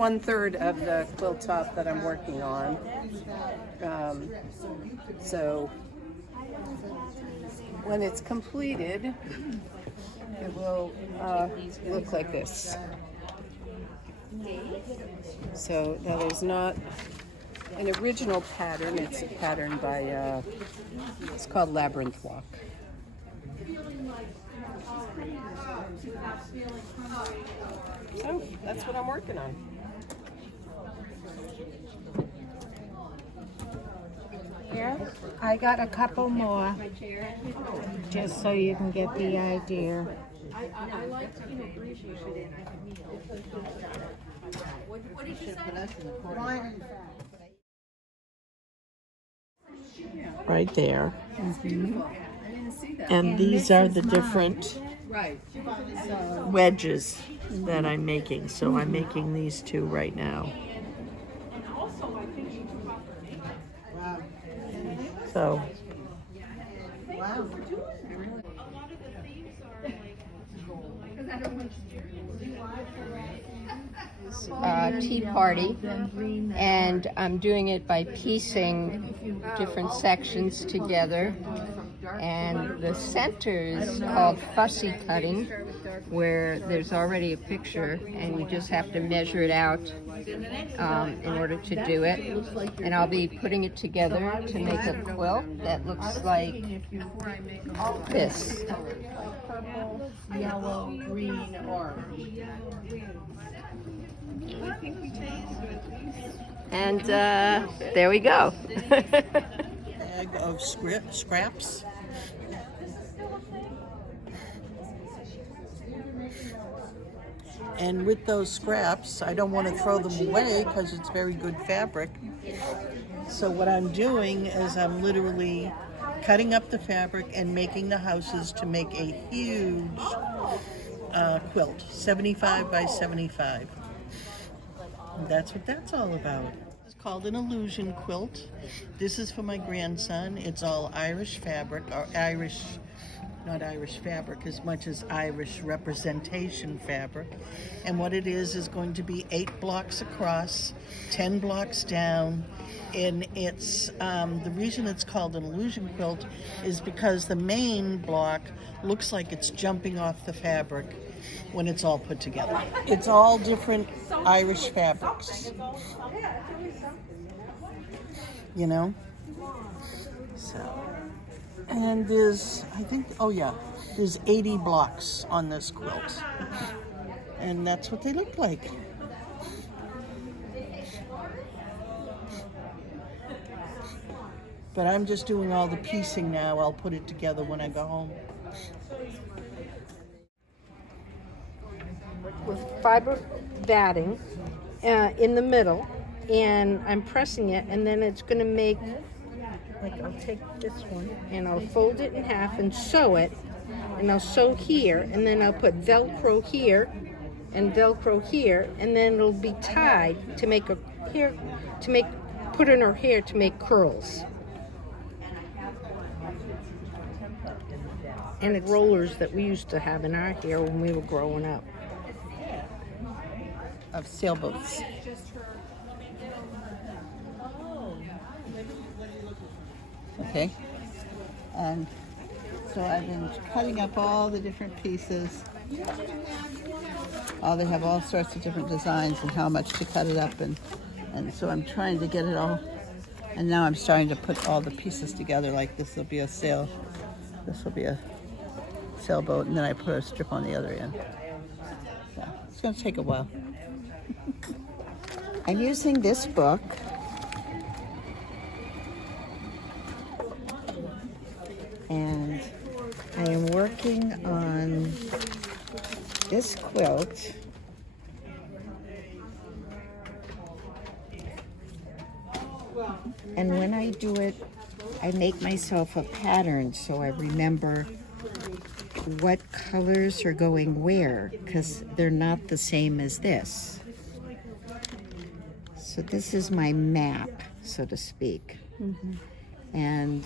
1/3 of the quilt top that I'm working on. So when it's completed, it will look like this. So that is not an original pattern. It's a pattern by, it's called Labyrinth Walk. So that's what I'm working on. Here, I got a couple more, just so you can get the idea. Right there. And these are the different wedges that I'm making. So I'm making these two right now. So tea party, and I'm doing it by piecing different sections together, and the center is called Fussy cutting, where there's already a picture and you just have to measure it out in order to do it. And I'll be putting it together to make a quilt that looks like this. Purple, yellow, green, orange. And there we go. bag of scraps. And with those scraps, I don't want to throw them away because it's very good fabric. So what I'm doing is I'm literally cutting up the fabric and making the houses to make a huge quilt, 75 by 75. And that's what that's all about. It's called an illusion quilt. This is for my grandson. It's all Irish fabric, or Irish, not Irish fabric as much as Irish representation fabric. And what it is going to be 8 blocks across, 10 blocks down. And it's, the reason it's called an illusion quilt is because the main block looks like it's jumping off the fabric when it's all put together. It's all different Irish fabrics, you know? So, and there's, I think, oh yeah, there's 80 blocks on this quilt. And that's what they look like. But I'm just doing all the piecing now. I'll put it together when I go home. With fiber batting in the middle, and I'm pressing it, and then it's going to make, like, I'll take this one and I'll fold it in half and sew it, and I'll sew here, and then I'll put Velcro here and Velcro here, and then it'll be tied to make a hair, to make, put in her hair to make curls. And it's rollers that we used to have in our hair when we were growing up. Of sailboats. Okay, and so I've been cutting up all the different pieces. They have all sorts of different designs and how much to cut it up, and so I'm trying to get it all. And now I'm starting to put all the pieces together. Like this will be a sail, this will be a sailboat, and then I put a strip on the other end. So it's going to take a while. I'm using this book, and I am working on this quilt. And when I do it, I make myself a pattern so I remember what colors are going where, because they're not the same as this. So this is my map, so to speak. Mm-hmm. And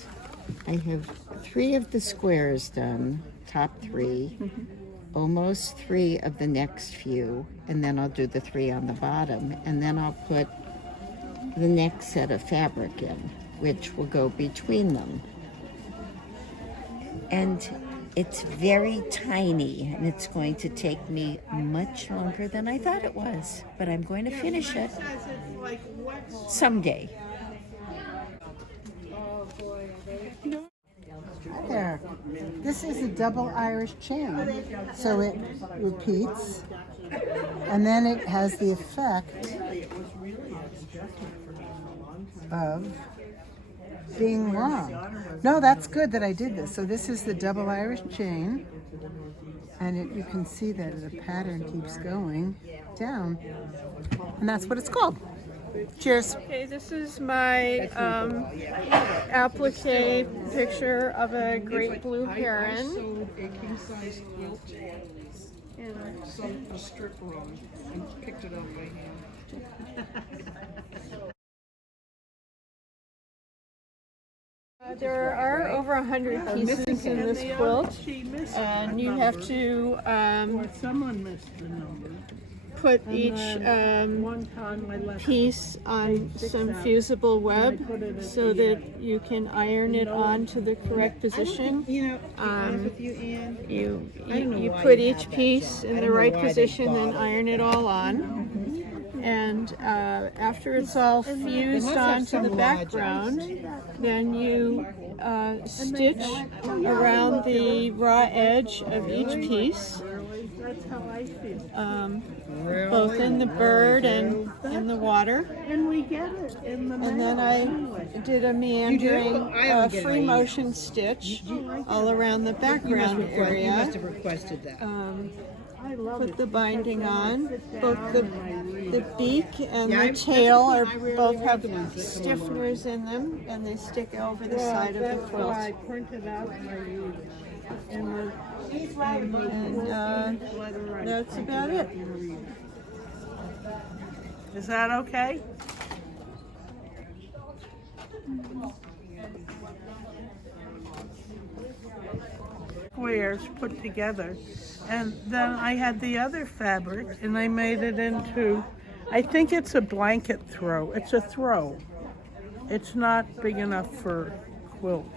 I have 3 of the squares done, top 3. Mm-hmm. almost 3 of the next few, and then I'll do the 3 on the bottom, and then I'll put the next set of fabric in, which will go between them. And it's very tiny, and it's going to take me much longer than I thought it was, but I'm going to finish it someday. Hi there. This is a double Irish chain, so it repeats, and then it has the effect of being long. No, that's good that I did this. So this is the double Irish chain, and you can see that the pattern keeps going down, and that's what it's called. Cheers. Okay, this is my applique picture of a great blue heron. sewed a king-size quilt and sewed a strip room and picked it up by hand. There are over 100 pieces in this quilt, and you have to Someone missed the number. put each piece on some fusible web so that you can iron it on to the correct position. You put each piece in the right position, then iron it all on. And after it's all fused onto the background, then you stitch around the raw edge of each piece, both in the bird and in the water. And we get it in the And then I did a meandering free motion stitch all around the background area. You must have requested that. Put the binding on. Both the beak and the tail are both have stiffeners in them, and they stick over the side of the quilt. I printed out and That's about it. Is that okay? Squares put together, and then I had the other fabric and I made it into, I think it's a blanket throw. It's a throw. It's not big enough for quilt.